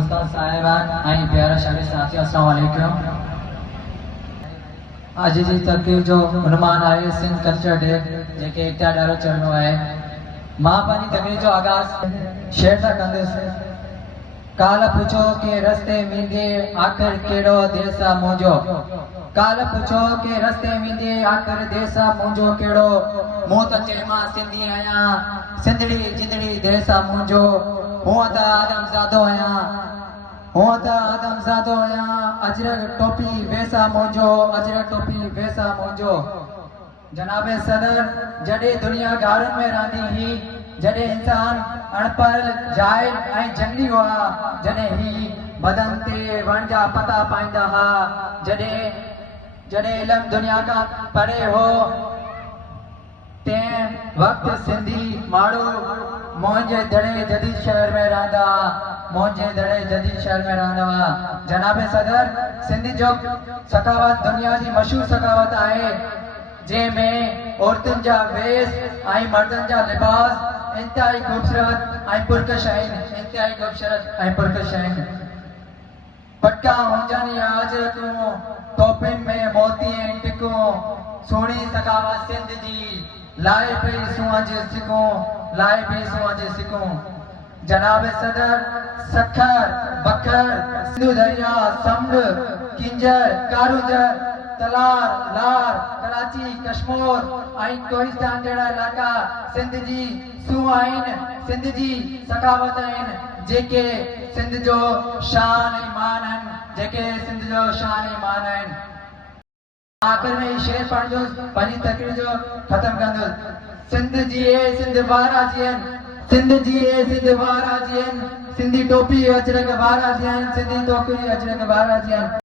उस्ताद साहिबान ऐं प्यारा शागिर्द साथी अस्सलाम वालेकुम। अॼु जी तकरीर जो उनवान आहे सिंध कल्चर डे जेके इत्या ॾाढो चढ़ंदो आहे। मां पंहिंजी तकरीर जो आगाज़ शेर सां कंदुसि। काल पुछो के रस्ते वेंदे आख़िर कहिड़ो देस आहे मुंहिंजो। काल पुछो के रस्ते वेंदे आख़िर देस आहे मुंहिंजो कहिड़ो। मूं त चए मां सिंधी आहियां, सिंधड़ी जिंदड़ी देस आहे मुंहिंजो। हूअं त आदमज़ादो आहियां, हूअं त आदमज़ादो आहियां। अजरक टोपी वेसा मुंहिंजो, अजरक टोपी वेसा मुंहिंजो। जनाबे सदर जॾहिं दुनिया गारनि में रहंदी हुई, जॾहिं इंसान अणपढ़ जाहिल ऐं जंगली हुआ, जॾहिं ही बदन ते वण जा पता पाईंदा हुआ, जॾहिं इल्मु दुनिया खां परे हो, तंहिं वक़्तु सिंधी माण्हू मुंहिंजे दड़े जदीद शहर में रहंदा हुआ, मुंहिंजे दड़े जदीद शहर में रहंदा हुआ। जनाबे सदर सिंधी जो सखावत दुनिया जी मशहूर सखावत आहे, जंहिंमें औरतुनि जा वेस ऐं मर्दनि जा लिबास इंतिहाई ख़ूबसूरत ऐं पुरकश आहिनि, इंतिहाई ख़ूबसूरत ऐं पुरकश आहिनि। पटका हुजनि या अजरकूं, टोपियुनि में मोती ऐं टिकूं, सुहिणी सखावत सिंध जी लाए पई सूंहं जे सिकूं, लाए पई सूंहं जे सिकूं। जनाब सदर सखर बखर सिंधु दरिया समुंड किंजर कारूंजर तलार लार कराची कश्मीर ऐं कोहिस्तान जहिड़ा इलाइक़ा सिंध जी सूंहं आहिनि, सिंध जी सखावत आहिनि, जेके सिंध जो शान ऐं मान आहिनि, जेके सिंध जो शान ऐं मान आहिनि। आख़िर में शेर पढ़ंदुसि, पंहिंजी तकरीर जो ख़त्म कंदुसि। सिंध जी सिंध वारा जियनि, सिंध जी सिंध वारा जियनि, सिंधी टोपी अजरक वारा जियनि, सिंधी टोकरी अजरक वारा जियनि।